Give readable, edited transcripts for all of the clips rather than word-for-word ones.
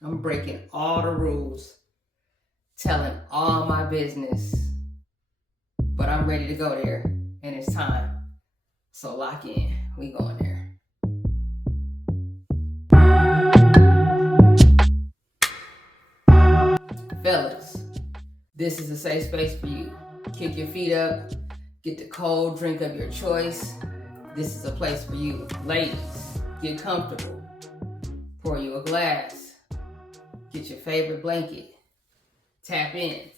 I'm breaking all the rules, telling all my business, but I'm ready to go there, and it's time. So lock in. We going there. Fellas, this is a safe space for you. Kick your feet up, get the cold drink of your choice. This is a place for you. Ladies, get comfortable. Pour you a glass. Get your favorite blanket. Tap in.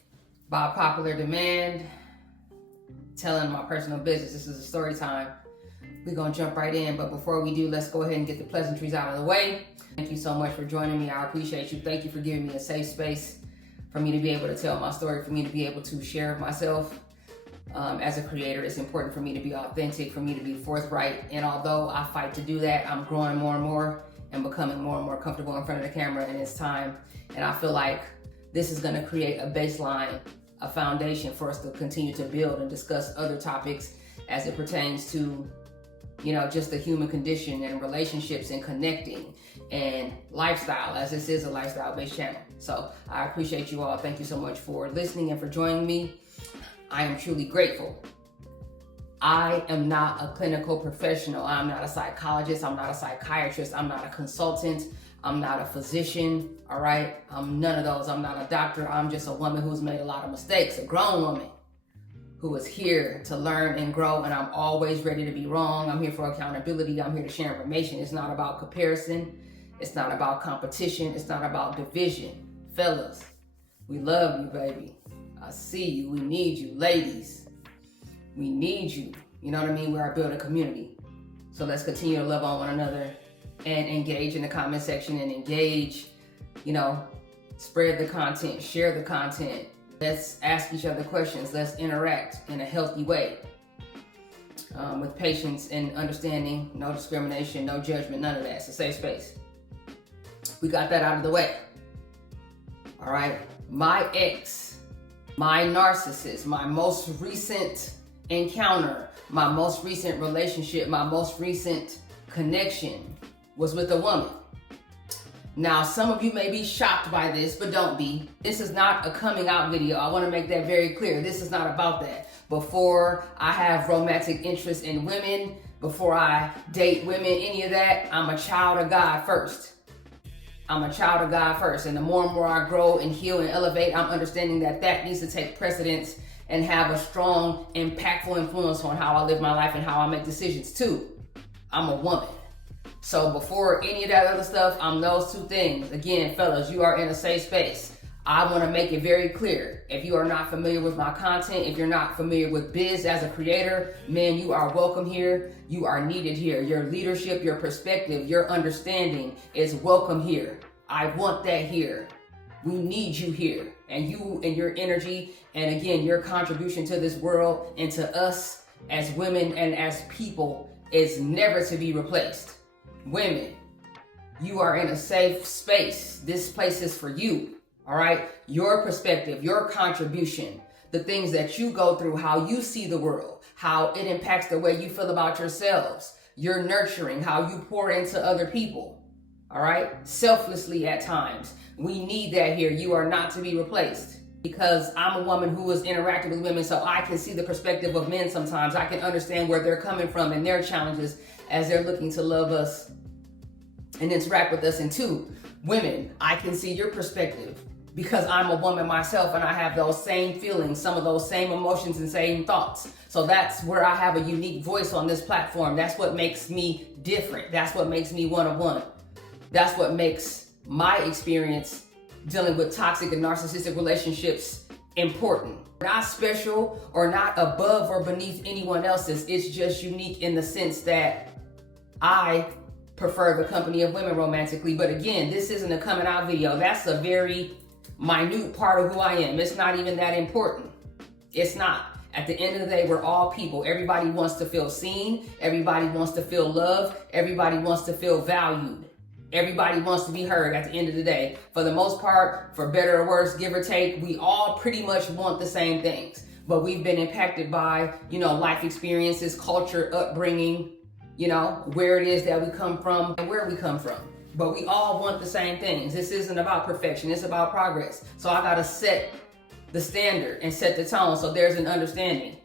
By popular demand, telling my personal business. This is a story time. We're gonna jump right in, but before we do, let's go ahead and get the pleasantries out of the way. Thank you so much for joining me. I appreciate you. Thank you for giving me a safe space for me to be able to tell my story, for me to be able to share myself. As a creator, it's important for me to be authentic, for me to be forthright. And although I fight to do that, I'm growing more and more and becoming more and more comfortable in front of the camera, and it's time. And I feel like this is gonna create a baseline, a foundation for us to continue to build and discuss other topics as it pertains to, just the human condition and relationships and connecting and lifestyle, as this is a lifestyle-based channel. So I appreciate you all. Thank you so much for listening and for joining me. I am truly grateful. I am not a clinical professional. I'm not a psychologist. I'm not a psychiatrist. I'm not a consultant. I'm not a physician, all right? I'm none of those. I'm not a doctor. I'm just a woman who's made a lot of mistakes, a grown woman who is here to learn and grow, and I'm always ready to be wrong. I'm here for accountability. I'm here to share information. It's not about comparison. It's not about competition. It's not about division. Fellas, we love you, baby. I see you. We need you. Ladies, we need you. You know what I mean? We are building a community. So let's continue to love on one another and engage in the comment section and engage, spread the content, share the content. Let's ask each other questions. Let's interact in a healthy way with patience and understanding, no discrimination, no judgment, none of that. It's a safe space. We got that out of the way. All right. My ex, my narcissist, my most recent encounter, my most recent relationship, my most recent connection was with a woman. Now, some of you may be shocked by this, but don't be. This is not a coming out video. I want to make that very clear. This is not about that. Before I have romantic interest in women, before I date women, any of that, I'm a child of God first. I'm a child of God first. And the more and more I grow and heal and elevate, I'm understanding that that needs to take precedence and have a strong, impactful influence on how I live my life and how I make decisions too. I'm a woman. So before any of that other stuff, I'm those two things. Again, fellas, you are in a safe space. I want to make it very clear. If you are not familiar with my content, if you're not familiar with biz as a creator, man, you are welcome here. You are needed here. Your leadership, your perspective, your understanding is welcome here. I want that here. We need you here. And you and your energy, and again, your contribution to this world and to us as women and as people is never to be replaced. Women, you are in a safe space. This place is for you, all right? Your perspective, your contribution, the things that you go through, how you see the world, how it impacts the way you feel about yourselves, your nurturing, how you pour into other people, all right? Selflessly at times. We need that here. You are not to be replaced. Because I'm a woman who has interacted with women, so I can see the perspective of men sometimes. I can understand where they're coming from and their challenges as they're looking to love us and interact with us. And two, women, I can see your perspective because I'm a woman myself and I have those same feelings, some of those same emotions and same thoughts. So that's where I have a unique voice on this platform. That's what makes me different. That's what makes me one of one. That's what makes my experience dealing with toxic and narcissistic relationships important. Not special or not above or beneath anyone else's. It's just unique in the sense that I prefer the company of women romantically. But again, this isn't a coming out video. That's a very minute part of who I am. It's not even that important. It's not. At the end of the day, we're all people. Everybody wants to feel seen. Everybody wants to feel loved. Everybody wants to feel valued. Everybody wants to be heard at the end of the day. For the most part, for better or worse, give or take, we all pretty much want the same things. But we've been impacted by, life experiences, culture, upbringing, where it is that we come from and where we come from. but we all want the same things. This isn't about perfection, it's about progress. So I gotta set the standard and set the tone so there's an understanding.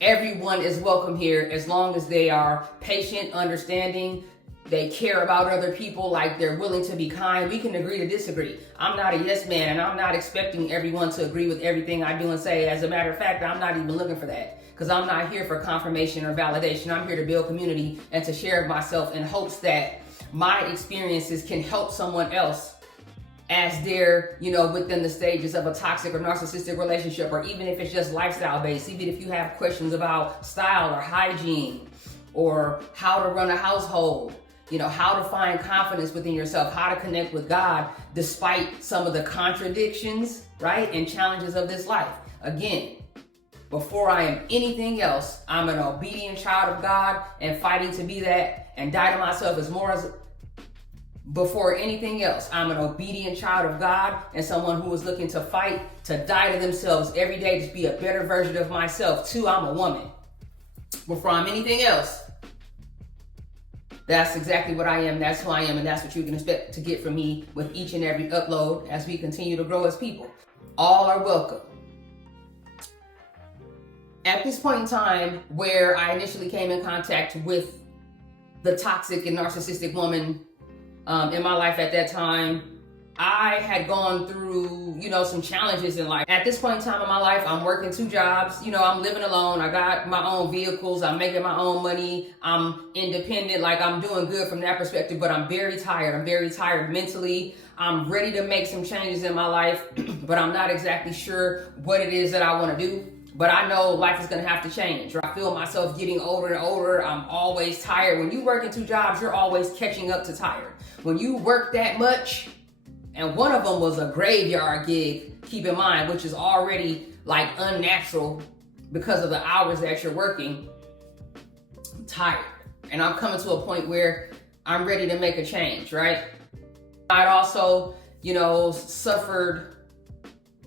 Everyone is welcome here as long as they are patient, understanding, they care about other people, like they're willing to be kind. We can agree to disagree. I'm not a yes man, and I'm not expecting everyone to agree with everything I do and say. As a matter of fact, I'm not even looking for that, because I'm not here for confirmation or validation. I'm here to build community and to share myself in hopes that my experiences can help someone else as they're, within the stages of a toxic or narcissistic relationship, or even if it's just lifestyle based, even if you have questions about style or hygiene or how to run a household, how to find confidence within yourself, how to connect with God despite some of the contradictions, right, and challenges of this life. Again, before I am anything else, I'm an obedient child of God and fighting to be that and die to myself before anything else. I'm an obedient child of God and someone who is looking to fight to die to themselves every day to be a better version of myself. Two, I'm a woman. Before I'm anything else, that's exactly what I am. That's who I am, and that's what you can expect to get from me with each and every upload as we continue to grow as people. All are welcome. At this point in time, where I initially came in contact with the toxic and narcissistic woman in my life at that time, I had gone through, some challenges in life. At this point in time in my life, I'm working 2 jobs. I'm living alone. I got my own vehicles. I'm making my own money. I'm independent. Like, I'm doing good from that perspective, but I'm very tired. I'm very tired mentally. I'm ready to make some changes in my life, but I'm not exactly sure what it is that I want to do. But I know life is going to have to change. I feel myself getting older and older. I'm always tired. When you work in 2 jobs, you're always catching up to tired. When you work that much, and one of them was a graveyard gig, keep in mind, which is already like unnatural because of the hours that you're working, I'm tired. And I'm coming to a point where I'm ready to make a change, right? I'd also, suffered,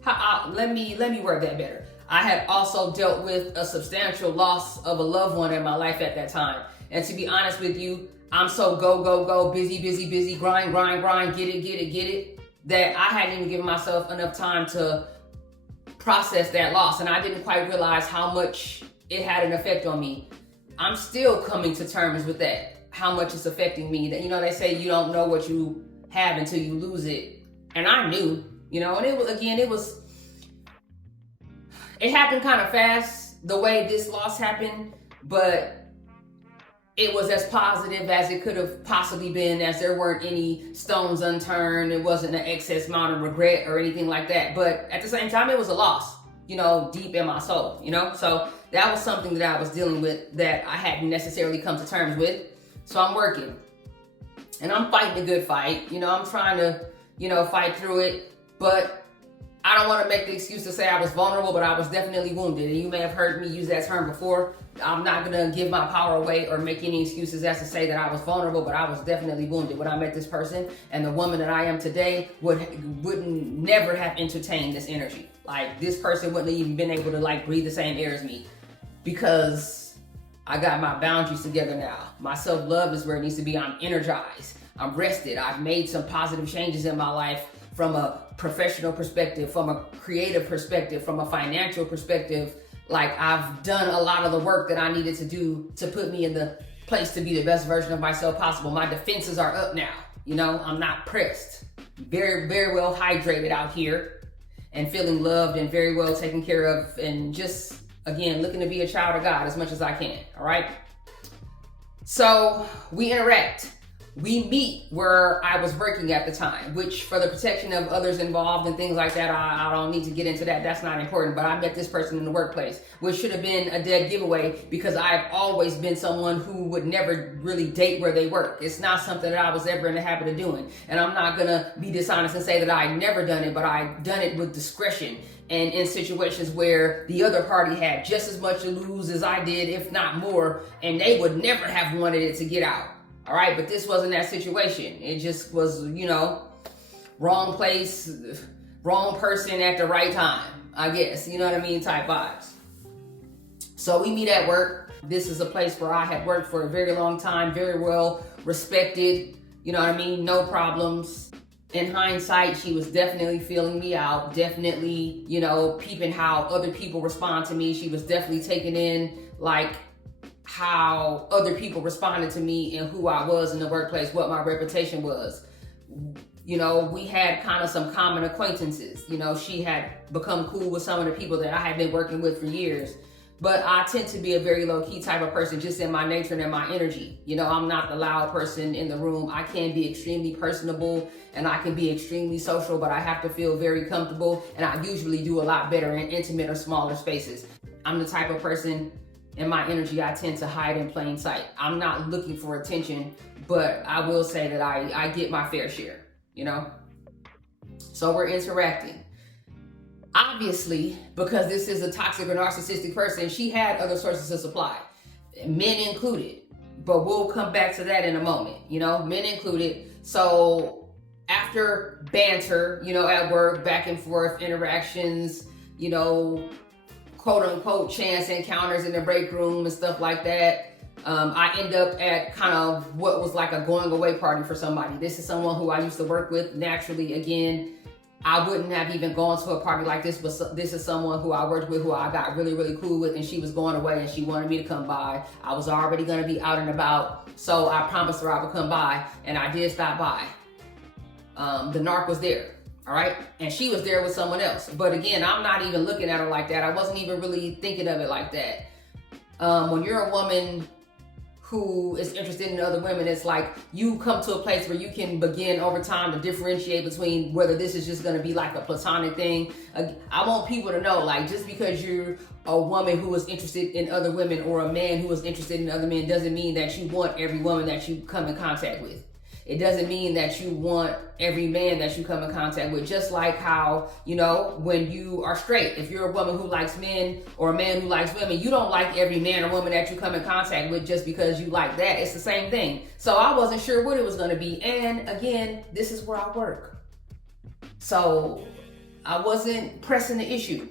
let me word that better. I had also dealt with a substantial loss of a loved one in my life at that time. And to be honest with you, I'm so go, busy, grind, get it, that I hadn't even given myself enough time to process that loss. And I didn't quite realize how much it had an effect on me. I'm still coming to terms with that, how much it's affecting me. That, they say you don't know what you have until you lose it. And I knew, and it happened kind of fast, the way this loss happened, but it was as positive as it could have possibly been, as there weren't any stones unturned. It wasn't an excess amount of regret or anything like that. But at the same time, it was a loss, deep in my soul, So that was something that I was dealing with that I hadn't necessarily come to terms with. So I'm working and I'm fighting a good fight. I'm trying to, fight through it, but I don't want to make the excuse to say I was vulnerable, but I was definitely wounded. And you may have heard me use that term before. I'm not going to give my power away or make any excuses as to say that I was vulnerable, but I was definitely wounded when I met this person. And the woman that I am today wouldn't never have entertained this energy. Like, this person wouldn't have even been able to breathe the same air as me, because I got my boundaries together now. My self-love is where it needs to be. I'm energized. I'm rested. I've made some positive changes in my life from a professional perspective, from a creative perspective, from a financial perspective. Like, I've done a lot of the work that I needed to do to put me in the place to be the best version of myself possible. My defenses are up now. I'm not pressed. Very, very well hydrated out here and feeling loved and very well taken care of, and just, again, looking to be a child of God as much as I can, all right? So we interact. We meet where I was working at the time, which, for the protection of others involved and things like that, I don't need to get into that. That's not important. But I met this person in the workplace, which should have been a dead giveaway, because I've always been someone who would never really date where they work. It's not something that I was ever in the habit of doing. And I'm not going to be dishonest and say that I never done it, but I've done it with discretion and in situations where the other party had just as much to lose as I did, if not more, and they would never have wanted it to get out. All right, but this wasn't that situation. It just was, wrong place, wrong person at the right time, I guess. You know what I mean? Type vibes. So we meet at work. This is a place where I had worked for a very long time, very well respected, You know what I mean? No problems. In hindsight, she was definitely feeling me out, definitely, you know, peeping how other people respond to me. She was definitely taking in like how other people responded to me and who I was in the workplace, what my reputation was. You know, we had kind of some common acquaintances. You know, she had become cool with some of the people that I had been working with for years. But I tend to be a very low-key type of person, just in my nature and in my energy. You know, I'm not the loud person in the room. I can be extremely personable and I can be extremely social, but I have to feel very comfortable. And I usually do a lot better in intimate or smaller spaces. I'm the type of person, in my energy, I tend to hide in plain sight. I'm not looking for attention, but I will say that I get my fair share, you know? So we're interacting. Obviously, because this is a toxic or narcissistic person, she had other sources of supply, men included. But we'll come back to that in a moment, you know, men included. So after banter, you know, at work, back and forth interactions, you know, quote unquote chance encounters in the break room and stuff like that, I end up at kind of what was like a going away party for somebody. This is someone who I used to work with. Naturally, again, I wouldn't have even gone to a party like this, but this is someone who I worked with, who I got really, really cool with, and she was going away and she wanted me to come by. I was already gonna be out and about, so I promised her I would come by, and I did stop by. The narc was there, all right? And she was there with someone else. But again, I'm not even looking at her like that. I wasn't even really thinking of it like that. When you're a woman who is interested in other women, it's like you come to a place where you can begin over time to differentiate between whether this is just going to be like a platonic thing. I want people to know, like, just because you're a woman who is interested in other women or a man who is interested in other men doesn't mean that you want every woman that you come in contact with. It doesn't mean that you want every man that you come in contact with. Just like how, you know, when you are straight, if you're a woman who likes men or a man who likes women, you don't like every man or woman that you come in contact with just because you like that. It's the same thing. So I wasn't sure what it was going to be. And again, this is where I work. So I wasn't pressing the issue.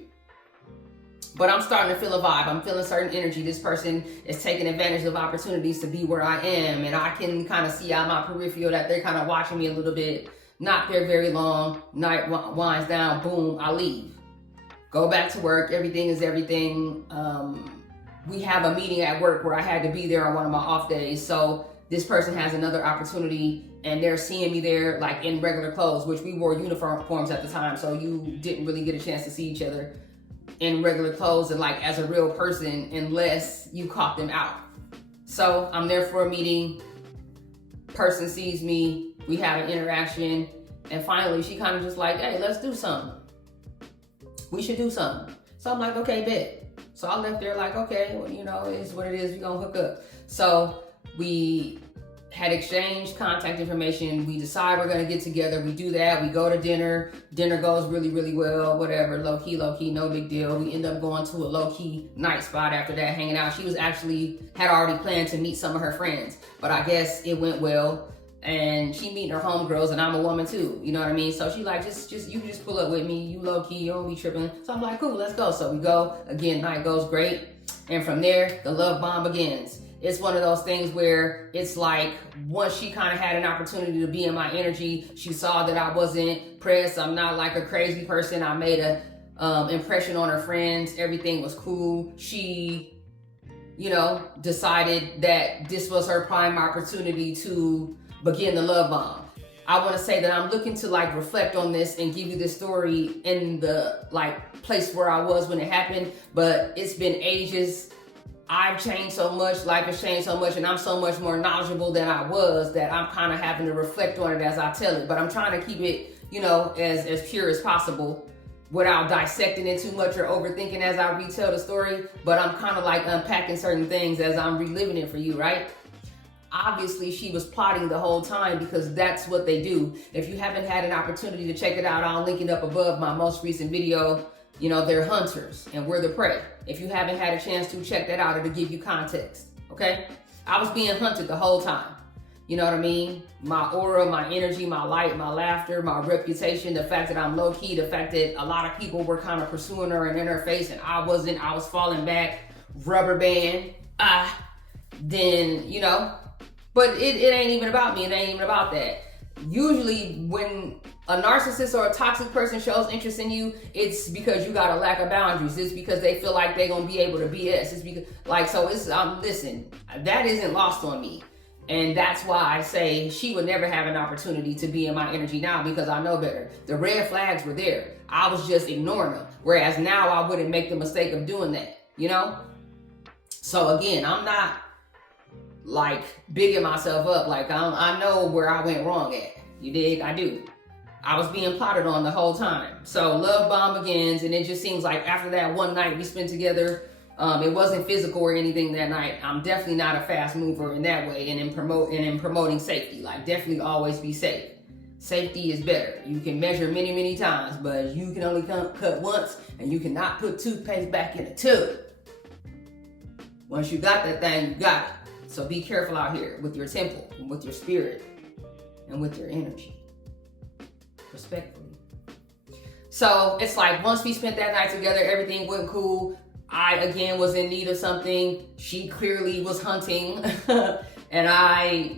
But I'm starting to feel a vibe. I'm feeling certain energy. This person is taking advantage of opportunities to be where I am. And I can kind of see out my peripheral that they're kind of watching me a little bit. Not there very long. Night winds down. Boom, I leave. Go back to work. Everything is everything. We have a meeting at work where I had to be there on one of my off days. So this person has another opportunity and they're seeing me there like in regular clothes, which we wore uniforms at the time. So you didn't really get a chance to see each other in regular clothes and like as a real person unless you caught them out. So I'm there for a meeting, person sees me, we have an interaction, and finally she kind of just like, hey, let's do something. We should do something. So I'm like, okay, bet. So I left there like, okay, well, you know, it is what it is, we're gonna hook up. So we had exchanged contact information. We decide we're gonna get together. We do that. We go to dinner. Dinner goes really, really well. Whatever, low key, no big deal. We end up going to a low key night spot after that, hanging out. She was actually had already planned to meet some of her friends, but I guess it went well. And she meeting her homegirls, and I'm a woman too. You know what I mean? So she like, just you can just pull up with me. You low key, you don't be tripping. So I'm like, cool, let's go. So we go. Again, night goes great, and from there the love bomb begins. It's one of those things where it's like once she kind of had an opportunity to be in my energy, she saw that I wasn't pressed. I'm not like a crazy person. I made a impression on her friends. Everything was cool. She, you know, decided that this was her prime opportunity to begin the love bomb. I want to say that I'm looking to like reflect on this and give you this story in the like place where I was when it happened, but it's been ages. I've changed so much, life has changed so much, and I'm so much more knowledgeable than I was that I'm kind of having to reflect on it as I tell it. But I'm trying to keep it, you know, as pure as possible without dissecting it too much or overthinking as I retell the story. But I'm kind of like unpacking certain things as I'm reliving it for you, right? Obviously, she was plotting the whole time because that's what they do. If you haven't had an opportunity to check it out, I'll link it up above my most recent video. You know, they're hunters and we're the prey. If you haven't had a chance to check that out, it'll give you context, okay? I was being hunted the whole time. You know what I mean? My aura, my energy, my light, my laughter, my reputation, the fact that I'm low key, the fact that a lot of people were kind of pursuing her and in her face and I wasn't, I was falling back, rubber band. Then, you know, But it ain't even about me. It ain't even about that. Usually when a narcissist or a toxic person shows interest in you, it's because you got a lack of boundaries. It's because they feel like they're going to be able to BS. It's because, like, so it's, listen, that isn't lost on me. And that's why I say she would never have an opportunity to be in my energy now, because I know better. The red flags were there. I was just ignoring them. Whereas now I wouldn't make the mistake of doing that, you know? So again, I'm not like bigging myself up. Like I know where I went wrong at. You dig? I do. I was being plotted on the whole time. So love bomb begins, and it just seems like after that one night we spent together, it wasn't physical or anything that night. I'm definitely not a fast mover in that way, and in promoting safety. Like, definitely always be safe. Safety is better. You can measure many, many times, but you can only cut once, and you cannot put toothpaste back in a tube. Once you got that thing, you got it. So be careful out here with your temple, and with your spirit, and with your energy. Respectfully. So it's like, once we spent that night together, everything went cool. I, again, was in need of something. She clearly was hunting. And I,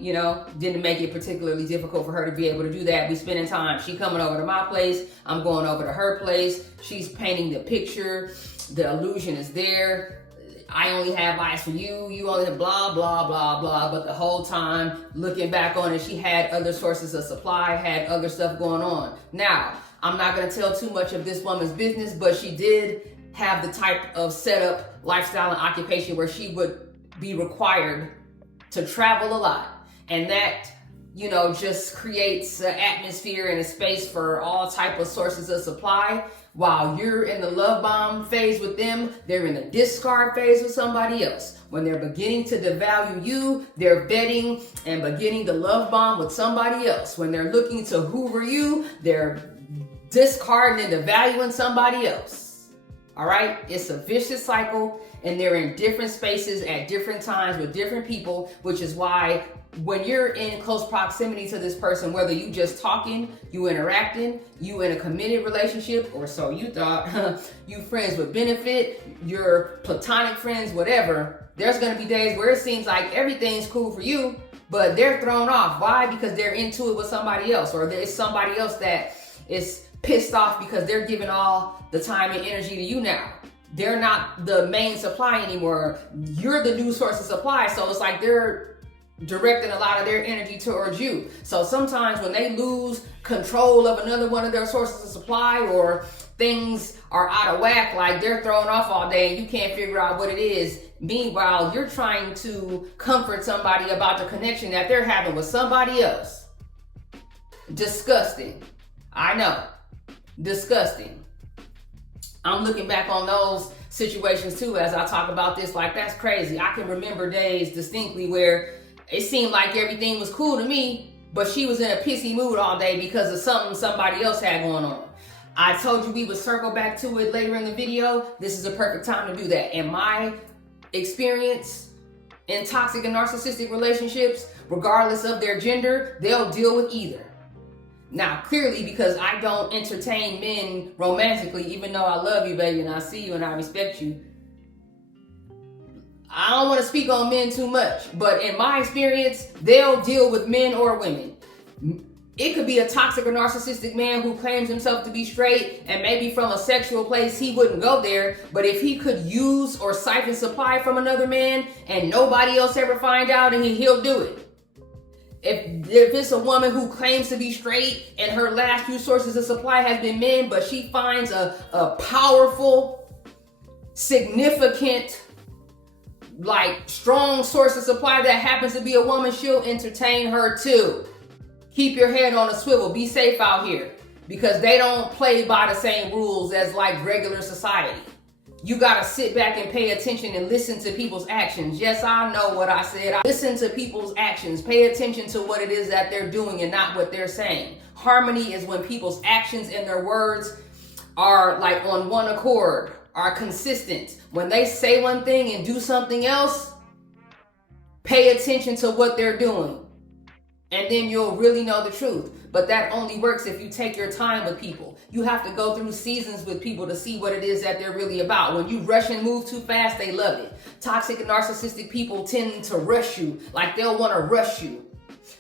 didn't make it particularly difficult for her to be able to do that. We spending time. She coming over to my place. I'm going over to her place. She's painting the picture. The illusion is there. I only have eyes for you. You only have blah, blah, blah, blah. But the whole time, looking back on it, she had other sources of supply, had other stuff going on. Now, I'm not going to tell too much of this woman's business, but she did have the type of setup, lifestyle, and occupation where she would be required to travel a lot. And that, just creates an atmosphere and a space for all type of sources of supply. While you're in the love bomb phase with them, they're in the discard phase with somebody else. When they're beginning to devalue you, they're vetting and beginning the love bomb with somebody else. When they're looking to hoover you, they're discarding and devaluing somebody else. All right, it's a vicious cycle, and they're in different spaces at different times with different people, which is why when you're in close proximity to this person, whether you just talking, you interacting, you in a committed relationship, or so you thought, you friends with benefit, you're platonic friends, whatever, there's gonna be days where it seems like everything's cool for you, but they're thrown off. Why? Because they're into it with somebody else, or there's somebody else that is pissed off because they're giving all the time and energy to you now. They're not the main supply anymore. You're the new source of supply. So it's like they're directing a lot of their energy towards you. So sometimes when they lose control of another one of their sources of supply, or things are out of whack, like they're thrown off all day and you can't figure out what it is. Meanwhile, you're trying to comfort somebody about the connection that they're having with somebody else. Disgusting. I know. Disgusting. I'm looking back on those situations too as I talk about this, like, that's crazy. I can remember days distinctly where it seemed like everything was cool to me, but she was in a pissy mood all day because of something somebody else had going on. I told you we would circle back to it later in the video. This is a perfect time to do that. In my experience in toxic and narcissistic relationships, regardless of their gender, they'll deal with either. Now, clearly, because I don't entertain men romantically, even though I love you, baby, and I see you and I respect you, I don't want to speak on men too much, but in my experience, they'll deal with men or women. It could be a toxic or narcissistic man who claims himself to be straight, and maybe from a sexual place, he wouldn't go there, but if he could use or siphon supply from another man and nobody else ever find out, and he'll do it. If it's a woman who claims to be straight and her last few sources of supply has been men, but she finds a powerful, significant, strong source of supply that happens to be a woman, she'll entertain her too. Keep your head on a swivel. Be safe out here, because they don't play by the same rules as regular society. You gotta sit back and pay attention and listen to people's actions. Yes, I know what I said. Listen to people's actions. Pay attention to what it is that they're doing and not what they're saying. Harmony is when people's actions and their words are on one accord, are consistent. When they say one thing and do something else, pay attention to what they're doing. And then you'll really know the truth. But that only works if you take your time with people. You have to go through seasons with people to see what it is that they're really about. When you rush and move too fast, they love it. Toxic and narcissistic people tend to rush you. Like they'll want to rush you.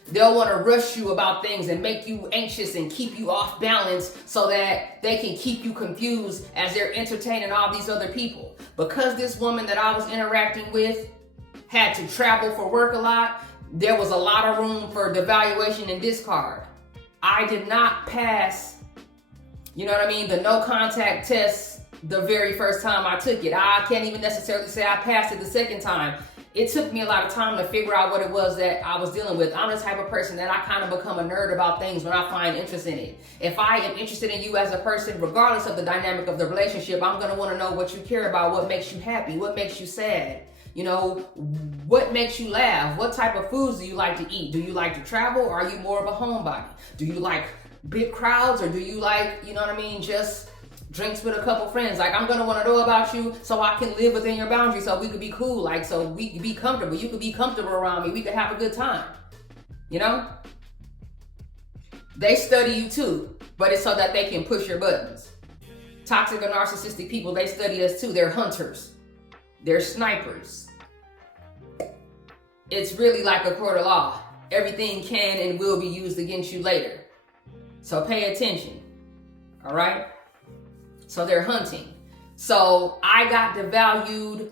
They'll want to rush you about things and make you anxious and keep you off balance so that they can keep you confused as they're entertaining all these other people. Because this woman that I was interacting with had to travel for work a lot, there was a lot of room for devaluation and discard. I did not pass, you know what I mean, the no contact test the very first time I took it. I can't even necessarily say I passed it the second time. It took me a lot of time to figure out what it was that I was dealing with. I'm the type of person that I kind of become a nerd about things when I find interest in it. If I am interested in you as a person, regardless of the dynamic of the relationship, I'm going to want to know what you care about, what makes you happy, what makes you sad. You know, what makes you laugh? What type of foods do you like to eat? Do you like to travel, or are you more of a homebody? Do you like big crowds, or do you like, you know what I mean, just drinks with a couple friends? Like, I'm gonna want to know about you so I can live within your boundaries, so we could be cool, like, so we could be comfortable. You could be comfortable around me. We could have a good time. You know? They study you too, but it's so that they can push your buttons. Toxic or narcissistic people, they study us too. They're hunters. They're snipers. It's really like a court of law. Everything can and will be used against you later. So pay attention. All right? So they're hunting. So I got devalued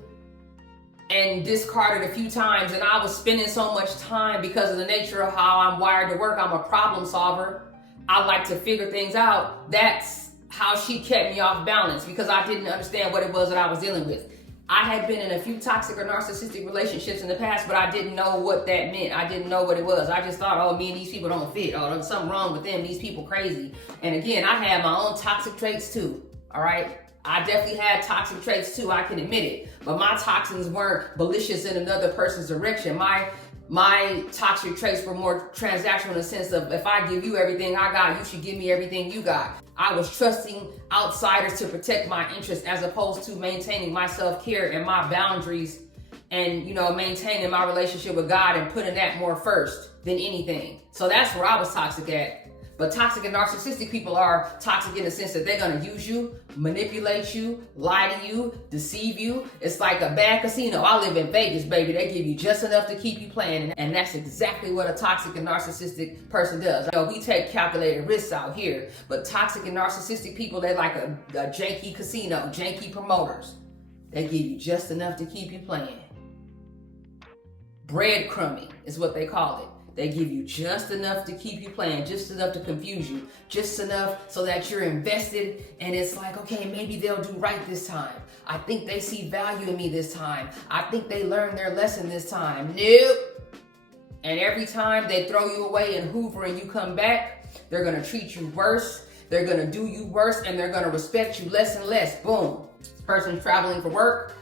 and discarded a few times, and I was spending so much time because of the nature of how I'm wired to work. I'm a problem solver. I like to figure things out. That's how she kept me off balance, because I didn't understand what it was that I was dealing with. I had been in a few toxic or narcissistic relationships in the past, but I didn't know what that meant. I didn't know what it was. I just thought, oh, me and these people don't fit. Oh, there's something wrong with them. These people crazy. And again, I had my own toxic traits too. All right? I definitely had toxic traits too. I can admit it. But my toxins weren't malicious in another person's direction. My toxic traits were more transactional in the sense of, if I give you everything I got, you should give me everything you got. I was trusting outsiders to protect my interests as opposed to maintaining my self-care and my boundaries and, you know, maintaining my relationship with God and putting that more first than anything. So that's where I was toxic at. But toxic and narcissistic people are toxic in the sense that they're going to use you, manipulate you, lie to you, deceive you. It's like a bad casino. I live in Vegas, baby. They give you just enough to keep you playing. And that's exactly what a toxic and narcissistic person does. You know, we take calculated risks out here. But toxic and narcissistic people, they're like a janky casino, janky promoters. They give you just enough to keep you playing. Breadcrumbing is what they call it. They give you just enough to keep you playing, just enough to confuse you, just enough so that you're invested, and it's like, okay, maybe they'll do right this time. I think they see value in me this time. I think they learned their lesson this time. Nope. And every time they throw you away and hoover and you come back, they're gonna treat you worse, they're gonna do you worse, and they're gonna respect you less and less. Boom. This person's traveling for work.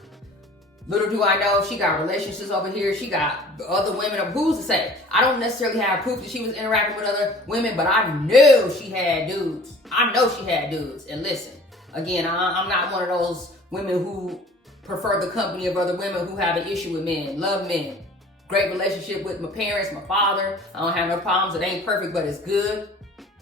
Little do I know, she got relationships over here. She got other women. Who's to say? I don't necessarily have proof that she was interacting with other women, but I know she had dudes. I know she had dudes. And listen, again, I'm not one of those women who prefer the company of other women who have an issue with men, love men. Great relationship with my parents, my father. I don't have no problems. It ain't perfect, but it's good.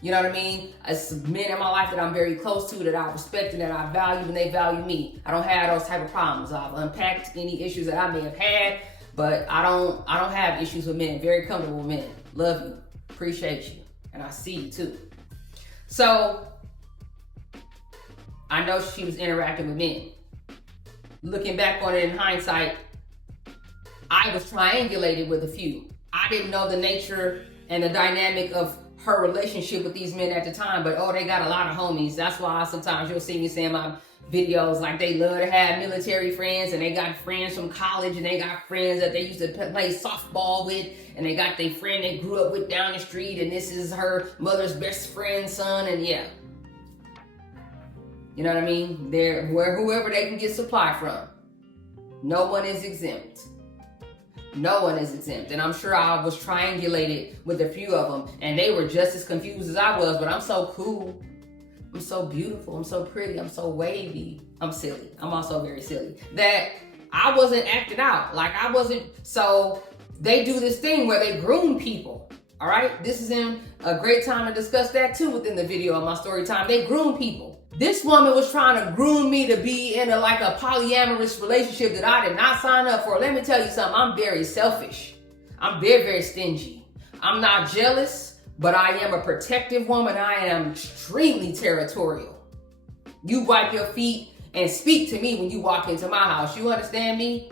You know what I mean? It's men in my life that I'm very close to, that I respect and that I value, and they value me. I don't have those type of problems. I've unpacked any issues that I may have had, but I don't have issues with men. Very comfortable with men. Love you. Appreciate you. And I see you too. So I know she was interacting with men. Looking back on it in hindsight, I was triangulated with a few. I didn't know the nature and the dynamic of her relationship with these men at the time, but oh, they got a lot of homies. That's why sometimes you'll see me saying my videos like they love to have military friends, and they got friends from college, and they got friends that they used to play softball with, and they got their friend they grew up with down the street, and this is her mother's best friend's son, and yeah. You know what I mean? They're whoever they can get supply from. No one is exempt. No one is exempt. And I'm sure I was triangulated with a few of them, and they were just as confused as I was, but I'm so cool. I'm so beautiful. I'm so pretty. I'm so wavy. I'm silly. I'm also very silly. That I wasn't acting out. Like I wasn't. So they do this thing where they groom people. All right, this is a great time to discuss that too within the video of my story time. They groom people. This woman was trying to groom me to be in a polyamorous relationship that I did not sign up for. Let me tell you something, I'm very selfish. I'm very, very stingy. I'm not jealous, but I am a protective woman. I am extremely territorial. You wipe your feet and speak to me when you walk into my house. You understand me?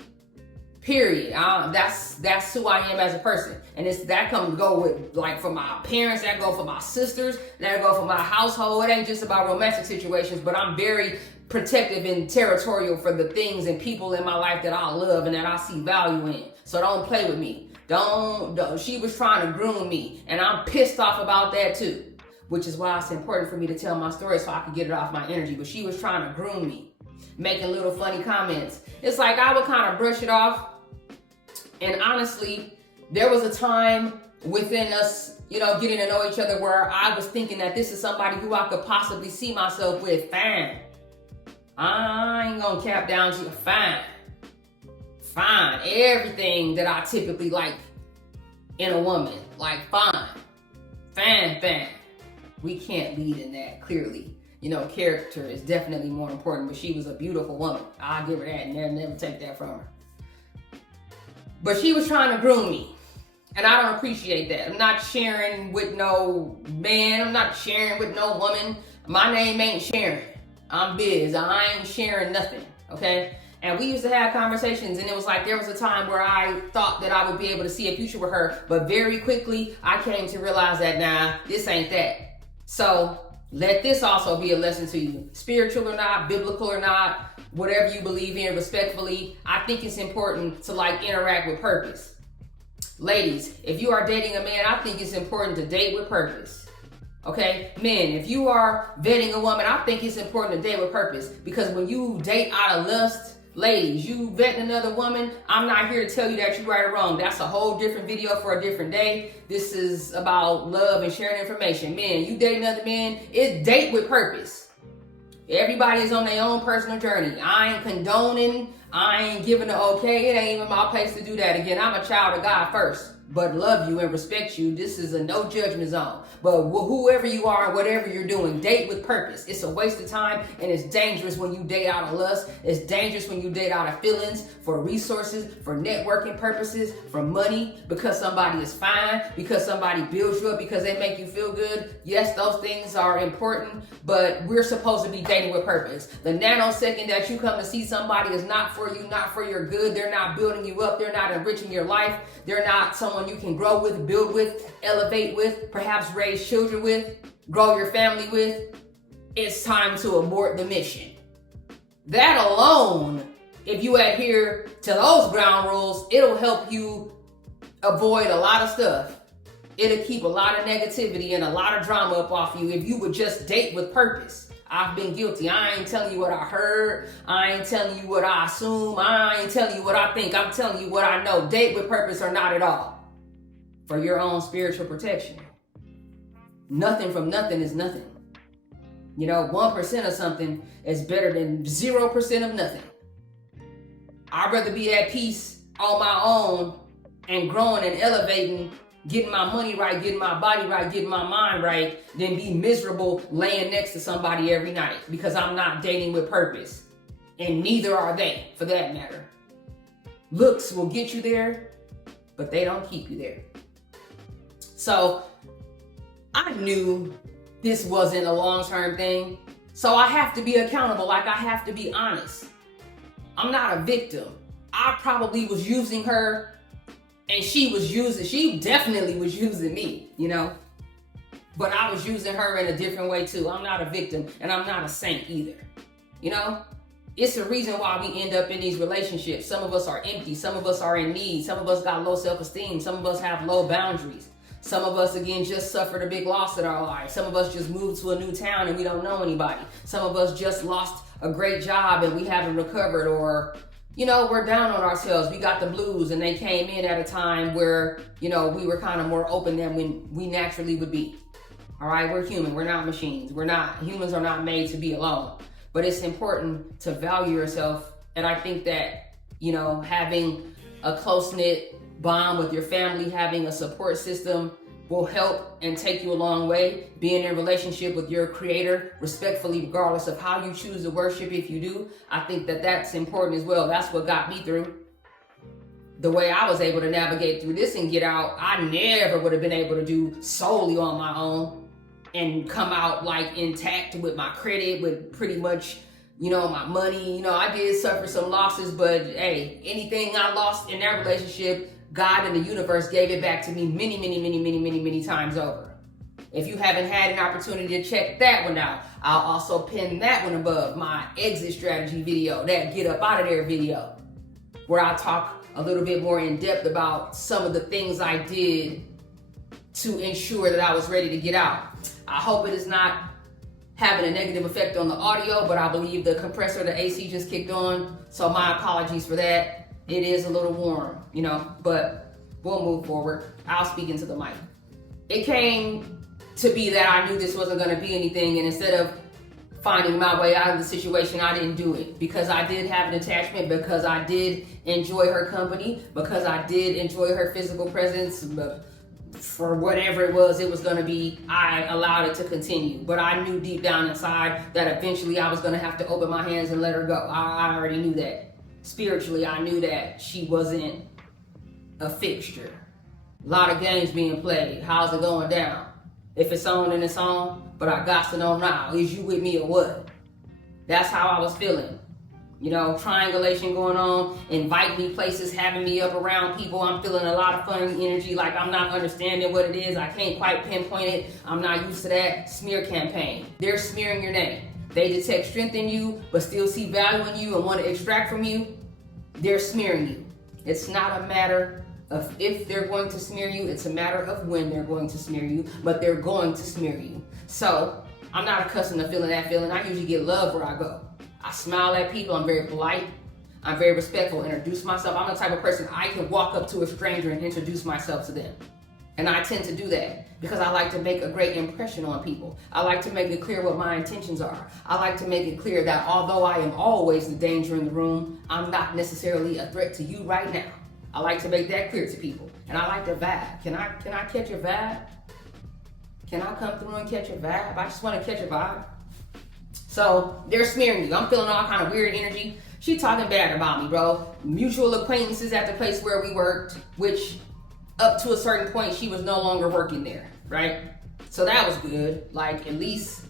Period. That's who I am as a person. And that go with, like, for my parents, that go for my sisters, that go for my household. It ain't just about romantic situations, but I'm very protective and territorial for the things and people in my life that I love and that I see value in. So don't play with me. Don't. She was trying to groom me, and I'm pissed off about that too, which is why it's important for me to tell my story so I can get it off my energy. But she was trying to groom me, making little funny comments. It's like I would kind of brush it off. And honestly, there was a time within us, getting to know each other where I was thinking that this is somebody who I could possibly see myself with. Fine. I ain't gonna cap down to fine. Fine. Everything that I typically like in a woman. Like fine. Fine. We can't lead in that, clearly. Character is definitely more important, but she was a beautiful woman. I'll give her that and never take that from her. But she was trying to groom me, and I don't appreciate that. I'm not sharing with no man. I'm not sharing with no woman. My name ain't Sharon. I'm Biz. I ain't sharing nothing, okay? And we used to have conversations, and it was like there was a time where I thought that I would be able to see a future with her, but very quickly I came to realize that, nah, this ain't that. So let this also be a lesson to you. Spiritual or not, biblical or not, whatever you believe in, respectfully, I think it's important to interact with purpose. Ladies, if you are dating a man, I think it's important to date with purpose. Okay? Men, if you are vetting a woman, I think it's important to date with purpose, because when you date out of lust, ladies, you vetting another woman, I'm not here to tell you that you're right or wrong. That's a whole different video for a different day. This is about love and sharing information. Men, you dating other men, it's date with purpose. Everybody is on their own personal journey. I ain't condoning, I ain't giving the okay. It ain't even my place to do that. Again, I'm a child of God first, but love you and respect you. This is a no judgment zone. But whoever you are and whatever you're doing, date with purpose. It's a waste of time, and it's dangerous when you date out of lust. It's dangerous when you date out of feelings, for resources, for networking purposes, for money, because somebody is fine, because somebody builds you up, because they make you feel good. Yes, those things are important, but we're supposed to be dating with purpose. The nanosecond that you come to see somebody is not for you, not for your good. They're not building you up. They're not enriching your life. They're not someone you can grow with, build with, elevate with, perhaps raise children with, grow your family with. It's time to abort the mission. That alone, if you adhere to those ground rules, it'll help you avoid a lot of stuff. It'll keep a lot of negativity and a lot of drama up off you if you would just date with purpose. I've been guilty. I ain't telling you what I heard. I ain't telling you what I assume. I ain't telling you what I think. I'm telling you what I know. Date with purpose or not at all. For your own spiritual protection. Nothing from nothing is nothing. 1% of something is better than 0% of nothing. I'd rather be at peace on my own and growing and elevating, getting my money right, getting my body right, getting my mind right, than be miserable laying next to somebody every night, because I'm not dating with purpose. And neither are they, for that matter. Looks will get you there, but they don't keep you there. So I knew this wasn't a long-term thing. So I have to be accountable. I have to be honest. I'm not a victim. I probably was using her, and she definitely was using me, But I was using her in a different way too. I'm not a victim, and I'm not a saint either. It's a reason why we end up in these relationships. Some of us are empty. Some of us are in need. Some of us got low self-esteem. Some of us have low boundaries. Some of us, again, just suffered a big loss in our lives. Some of us just moved to a new town and we don't know anybody. Some of us just lost a great job and we haven't recovered, or, we're down on ourselves. We got the blues, and they came in at a time where, we were kind of more open than we naturally would be. All right, we're human. We're not machines. Humans are not made to be alone. But it's important to value yourself. And I think that, having a close-knit bond with your family, having a support system, will help and take you a long way. Being in a relationship with your creator, respectfully, regardless of how you choose to worship, if you do, I think that that's important as well. That's what got me through. The way I was able to navigate through this and get out, I never would have been able to do solely on my own and come out like intact with my credit, with pretty much, you know, my money. You know, I did suffer some losses, but hey, anything I lost in that relationship, God and the universe gave it back to me many times over. If you haven't had an opportunity to check that one out, I'll also pin that one above my exit strategy video, that get up out of there video, where I talk a little bit more in depth about some of the things I did to ensure that I was ready to get out. I hope it is not having a negative effect on the audio, but I believe the compressor, the AC just kicked on, so my apologies for that. It is a little warm, you know, but we'll move forward. I'll speak into the mic. It came to be that I knew this wasn't going to be anything, and instead of finding my way out of the situation, I didn't do it, because I did have an attachment, because I did enjoy her company, because I did enjoy her physical presence. For whatever it was going to be, I allowed it to continue. But I knew deep down inside that eventually I was going to have to open my hands and let her go. I already knew that. Spiritually, I knew that she wasn't a fixture. A lot of games being played. How's it going down? If it's on, then it's on. But I got to know now, is you with me or what? That's how I was feeling. You know, triangulation going on, invite me places, having me up around people. I'm feeling a lot of fun energy, like I'm not understanding what it is. I can't quite pinpoint it. I'm not used to that. Smear campaign. They're smearing your name. They detect strength in you, but still see value in you and want to extract from you. They're smearing you. It's not a matter of if they're going to smear you. It's a matter of when they're going to smear you, but they're going to smear you. So I'm not accustomed to feeling that feeling. I usually get love where I go. I smile at people. I'm very polite. I'm very respectful. Introduce myself. I'm the type of person I can walk up to a stranger and introduce myself to them. And I tend to do that because I like to make a great impression on people. I like to make it clear what my intentions are. I like to make it clear that although I am always the danger in the room, I'm not necessarily a threat to you right now. I like to make that clear to people. And I like to vibe. Can I catch a vibe? Can I come through and catch a vibe? I just want to catch a vibe. So they're smearing you. I'm feeling all kind of weird energy. She talking bad about me, bro. Mutual acquaintances at the place where we worked, which up to a certain point, she was no longer working there, right? So that was good. Like, at least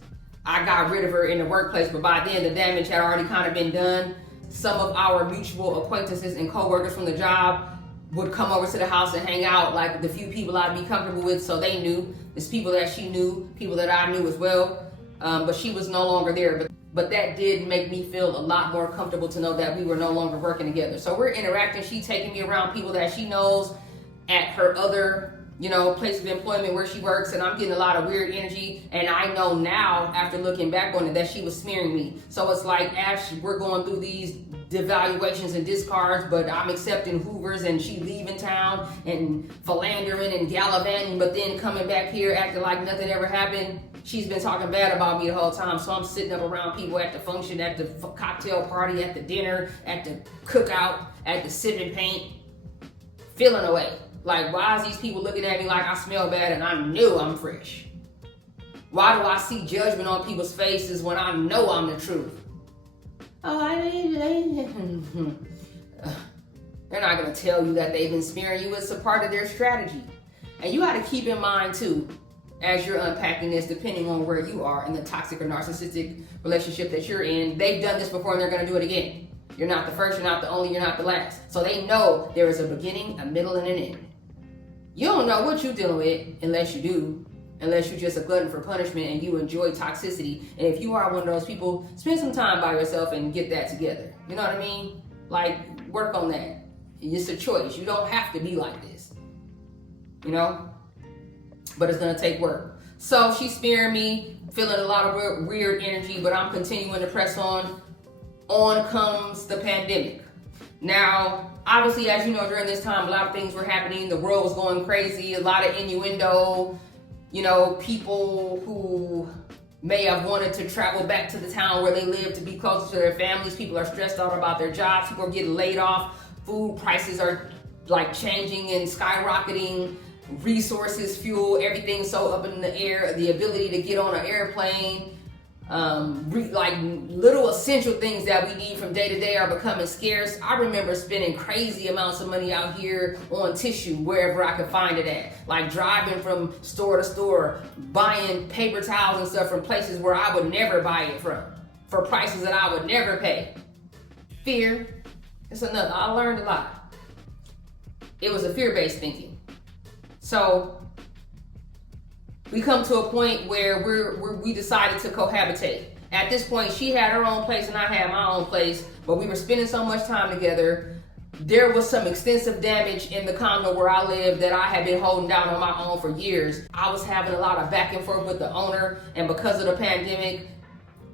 I got rid of her in the workplace, but by then the damage had already kind of been done. Some of our mutual acquaintances and coworkers from the job would come over to the house and hang out, like the few people I'd be comfortable with, so they knew. It's people that she knew, people that I knew as well. But she was no longer there. But that did make me feel a lot more comfortable to know that we were no longer working together. So we're interacting. She taking me around people that she knows at her other, you know, place of employment where she works, and I'm getting a lot of weird energy. And I know now, after looking back on it, that she was smearing me. So it's like, Ash, we're going through these devaluations and discards, but I'm accepting Hoovers, and she leaving town and philandering and gallivanting, but then coming back here acting like nothing ever happened. She's been talking bad about me the whole time, so I'm sitting up around people at the function, at the cocktail party, at the dinner, at the cookout, at the sipping paint, feeling away. Like, why is these people looking at me like I smell bad and I knew I'm fresh? Why do I see judgment on people's faces when I know I'm the truth? Oh, they're not going to tell you that they've been smearing you. It's a part of their strategy. And you got to keep in mind, too, as you're unpacking this, depending on where you are in the toxic or narcissistic relationship that you're in, they've done this before and they're going to do it again. You're not the first, you're not the only, you're not the last. So they know there is a beginning, a middle, and an end. You don't know what you're dealing with unless you do, unless you're just a glutton for punishment and you enjoy toxicity. And if you are one of those people, spend some time by yourself and get that together. You know what I mean? Like, work on that. It's a choice. You don't have to be like this, you know? But it's going to take work. So she's sparing me, feeling a lot of weird energy, but I'm continuing to press on. On comes the pandemic. Now, obviously, as you know, during this time, a lot of things were happening. The world was going crazy, a lot of innuendo. You know, people who may have wanted to travel back to the town where they live to be closer to their families. People are stressed out about their jobs. People are getting laid off. Food prices are like changing and skyrocketing. resources, fuel, everything so up in the air, the ability to get on an airplane, like little essential things that we need from day to day are becoming scarce. I remember spending crazy amounts of money out here on tissue wherever I could find it at, like driving from store to store, buying paper towels and stuff from places where I would never buy it from, for prices that I would never pay. Fear, it's another. I learned a lot. It was a fear-based thinking. So we come to a point where we decided to cohabitate. At this point, she had her own place and I had my own place, but we were spending so much time together. There was some extensive damage in the condo where I lived that I had been holding down on my own for years. I was having a lot of back and forth with the owner, and because of the pandemic,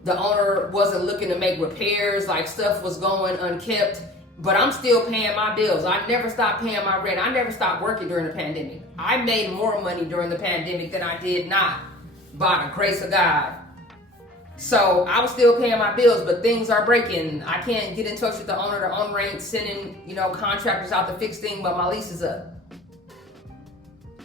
the owner wasn't looking to make repairs, like stuff was going unkept. But I'm still paying my bills. I never stopped paying my rent. I never stopped working during the pandemic. I made more money during the pandemic than I did not, by the grace of God. So I was still paying my bills, but things are breaking. I can't get in touch with the owner. The owner ain't sending, contractors out to fix things, but my lease is up.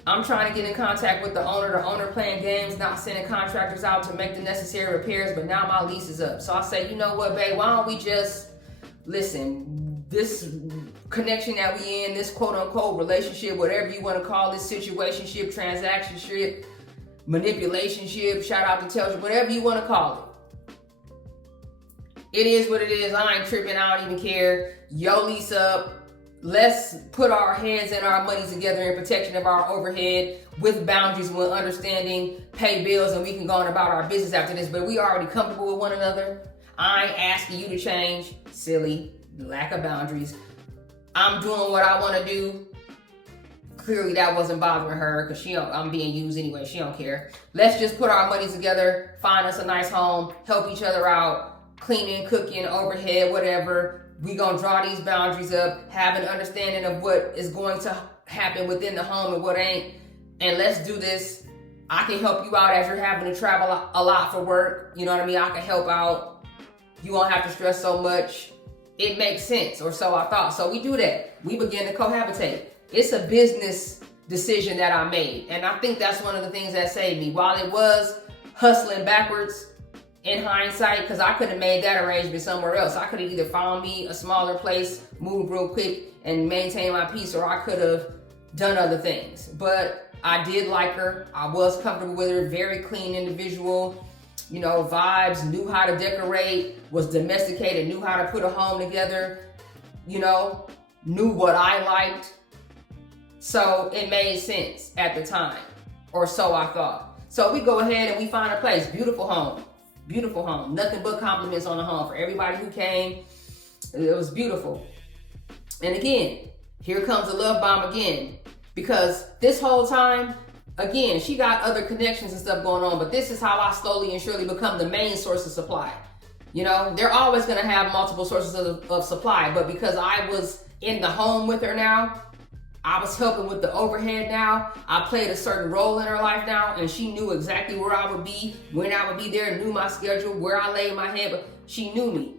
I'm trying to get in contact with the owner. The owner playing games, not sending contractors out to make the necessary repairs, but now my lease is up. So I say, you know what, babe, why don't we just listen? This connection that we in, this quote unquote relationship, whatever you want to call this, situationship, transactionship, manipulationship, shout out to Telstra, whatever you want to call it. It is what it is. I ain't tripping. I don't even care. Yo, lease up. Let's put our heads and our money together in protection of our overhead with boundaries, with understanding, pay bills, and we can go on about our business after this. But we already comfortable with one another. I ain't asking you to change. Silly. Lack of boundaries. I'm doing what I want to do. Clearly that wasn't bothering her because I'm being used anyway. She don't care. Let's just put our money together, find us a nice home, help each other out, cleaning, cooking, overhead, whatever. We gonna draw these boundaries up, have an understanding of what is going to happen within the home and what ain't. And let's do this. I can help you out as you're having to travel a lot for work. You know what I mean? I can help out. You won't have to stress so much. It makes sense, or so I thought. So we do that. We begin to cohabitate. It's a business decision that I made. And I think that's one of the things that saved me. While it was hustling backwards in hindsight, because I could have made that arrangement somewhere else. I could have either found me a smaller place, moved real quick, and maintained my peace, or I could have done other things. But I did like her. I was comfortable with her. Very clean individual. Vibes, knew how to decorate, was domesticated, knew how to put a home together, knew what I liked. So it made sense at the time, or so I thought. So we go ahead and we find a place. Beautiful home. Nothing but compliments on the home for everybody who came. It was beautiful. And again, here comes the love bomb again. Because this whole time, again, she got other connections and stuff going on, but this is how I slowly and surely become the main source of supply. They're always going to have multiple sources of supply, but because I was in the home with her now, I was helping with the overhead now, I played a certain role in her life now, and she knew exactly where I would be, when I would be there, knew my schedule, where I laid my head, but she knew me.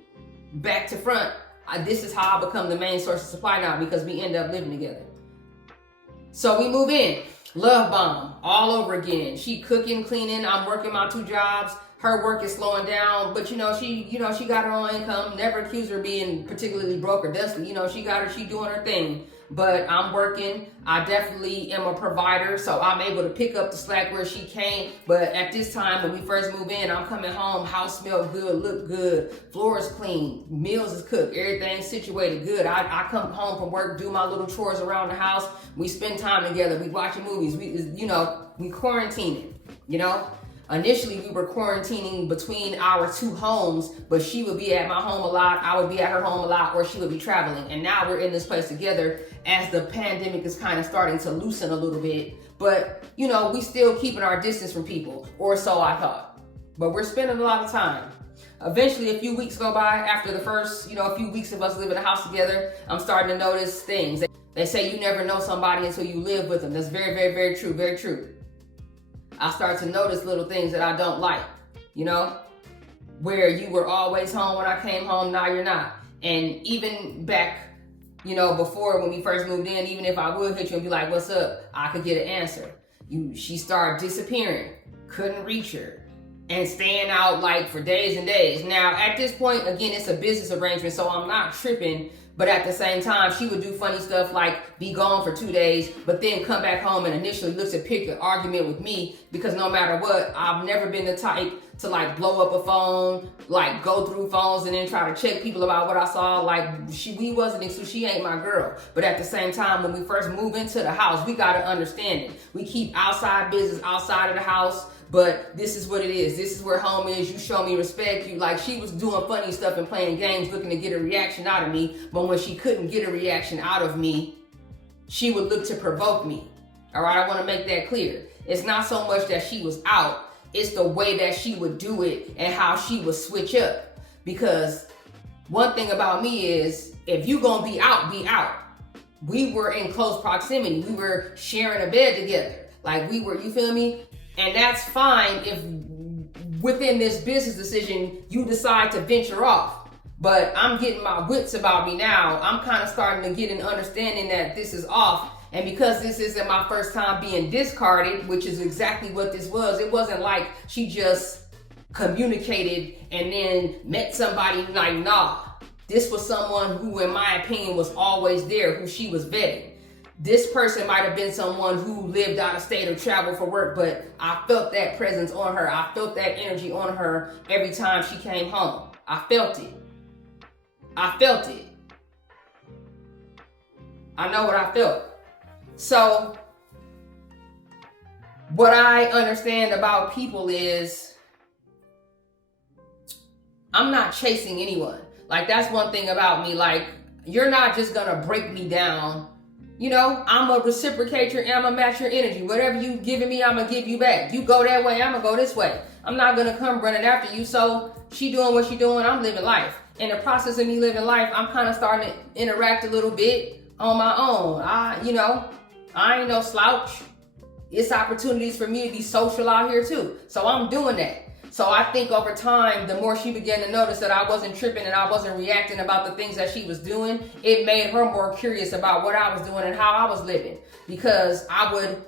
Back to front, this is how I become the main source of supply now, because we end up living together. So we move in. Love bomb all over again. She cooking, cleaning. I'm working my 2 jobs. Her work is slowing down, but she got her own income. Never accuse her of being particularly broke or dusty. She doing her thing. But I'm working. I definitely am a provider, so I'm able to pick up the slack where she came. But at this time, when we first move in, I'm coming home. House smell good, look good. Floor is clean. Meals is cooked. Everything's situated good. I come home from work, do my little chores around the house. We spend time together. We watching movies. We quarantining. Initially, we were quarantining between our 2 homes, but she would be at my home a lot, I would be at her home a lot, or she would be traveling. And now we're in this place together as the pandemic is kind of starting to loosen a little bit. But, we still keeping our distance from people, or so I thought. But we're spending a lot of time. Eventually, a few weeks go by after the first, a few weeks of us living in a house together, I'm starting to notice things. They say you never know somebody until you live with them. That's very, very, very true, very true. I start to notice little things that I don't like, where you were always home when I came home, now you're not. And even back You know, before when we first moved in, even if I would hit you and be like, what's up? I could get an answer. She started disappearing, couldn't reach her, and staying out like for days and days. Now, at this point, again, it's a business arrangement, so I'm not tripping. But at the same time, she would do funny stuff like be gone for 2 days, but then come back home and initially look to pick an argument with me, because no matter what, I've never been the type to like blow up a phone, like go through phones and then try to check people about what I saw. Like she ain't my girl. But at the same time, when we first move into the house, we got to understand it. We keep outside business outside of the house. But this is what it is. This is where home is. You show me respect. You like, she was doing funny stuff and playing games, looking to get a reaction out of me. But when she couldn't get a reaction out of me, she would look to provoke me. All right, I want to make that clear. It's not so much that she was out. It's the way that she would do it and how she would switch up. Because one thing about me is, if you gonna be out, be out. We were in close proximity. We were sharing a bed together. Like we were, you feel me? And that's fine if within this business decision, you decide to venture off. But I'm getting my wits about me now. I'm kind of starting to get an understanding that this is off. And because this isn't my first time being discarded, which is exactly what this was, it wasn't like she just communicated and then met somebody. Like, nah, this was someone who, in my opinion, was always there, who she was vetting. This person might have been someone who lived out of state or traveled for work, but I felt that presence on her. I felt that energy on her every time she came home. I felt it. I felt it. I know what I felt. So, what I understand about people is, I'm not chasing anyone. Like, that's one thing about me. Like, you're not just gonna break me down. You know, I'm gonna reciprocate your, I'm gonna match your energy. Whatever you giving me, I'm gonna give you back. You go that way, I'm gonna go this way. I'm not gonna come running after you. So she doing what she doing, I'm living life. In the process of me living life, I'm kind of starting to interact a little bit on my own. I ain't no slouch. It's opportunities for me to be social out here too. So I'm doing that. So I think over time, the more she began to notice that I wasn't tripping and I wasn't reacting about the things that she was doing, it made her more curious about what I was doing and how I was living. Because I would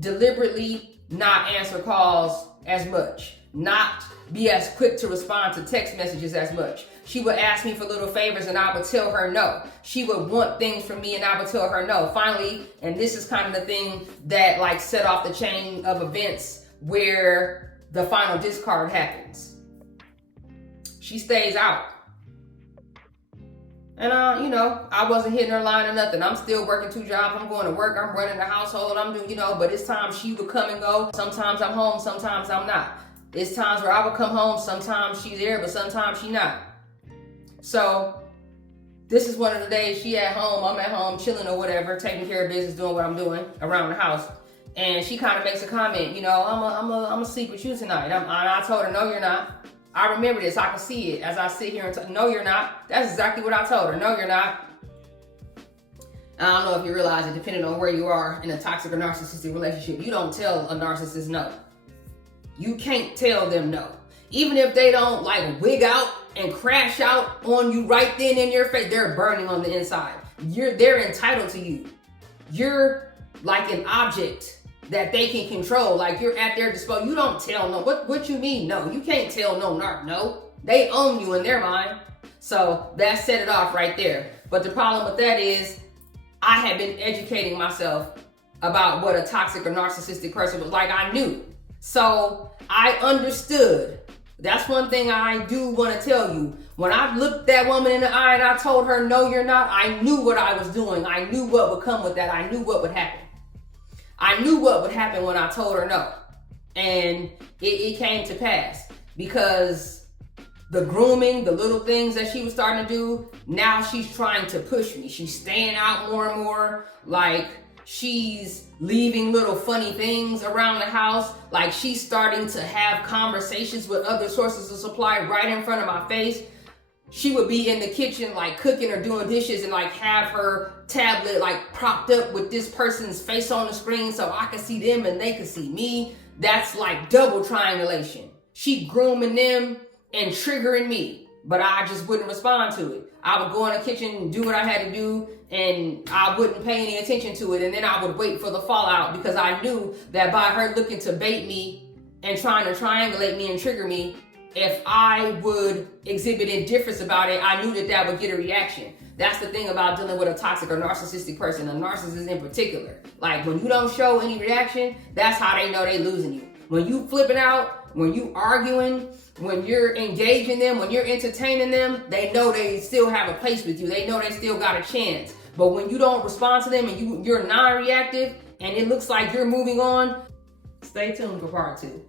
deliberately not answer calls as much, not be as quick to respond to text messages as much. She would ask me for little favors and I would tell her no. She would want things from me and I would tell her no. Finally, and this is kind of the thing that like set off the chain of events where the final discard happens. She stays out. And I wasn't hitting her line or nothing. I'm still working 2 jobs. I'm going to work. I'm running the household. I'm doing, but it's times she would come and go. Sometimes I'm home. Sometimes I'm not. It's times where I would come home. Sometimes she's there, but sometimes she's not. So this is one of the days she at home. I'm at home chilling or whatever, taking care of business, doing what I'm doing around the house. And she kind of makes a comment, I'm gonna sleep with you tonight. I told her, no, you're not. I remember this. I can see it as I sit here and no, you're not. That's exactly what I told her. No, you're not. I don't know if you realize it, depending on where you are in a toxic or narcissistic relationship, you don't tell a narcissist no. You can't tell them no. Even if they don't like wig out and crash out on you right then in your face, they're burning on the inside. They're entitled to you. You're like an object that they can control, like you're at their disposal. You don't tell no. What you mean no? You can't tell no narc no. They own you in their mind. So that set it off right there. But the problem with that is I had been educating myself about what a toxic or narcissistic person was like. I knew. So I understood. That's one thing I do want to tell you. When I looked that woman in the eye and I told her, no, you're not, I knew what I was doing. I knew what would come with that. I knew what would happen. I knew what would happen when I told her no. And it came to pass because the grooming, the little things that she was starting to do, now she's trying to push me. She's staying out more and more. Like she's leaving little funny things around the house. Like she's starting to have conversations with other sources of supply right in front of my face. She would be in the kitchen like cooking or doing dishes and like have her tablet like propped up with this person's face on the screen so I could see them and they could see me. That's like double triangulation. She grooming them and triggering me. but I just wouldn't respond to it. I would go in the kitchen, do what I had to do, and I wouldn't pay any attention to it. And then I would wait for the fallout, because I knew that by her looking to bait me and trying to triangulate me and trigger me, if I would exhibit indifference about it, I knew that that would get a reaction. That's the thing about dealing with a toxic or narcissistic person, a narcissist in particular. Like, when you don't show any reaction, that's how they know they losing you. When you flipping out, when you arguing, when you're engaging them, when you're entertaining them, they know they still have a place with you. They know they still got a chance. But when you don't respond to them and you're non-reactive and it looks like you're moving on, stay tuned for part 2.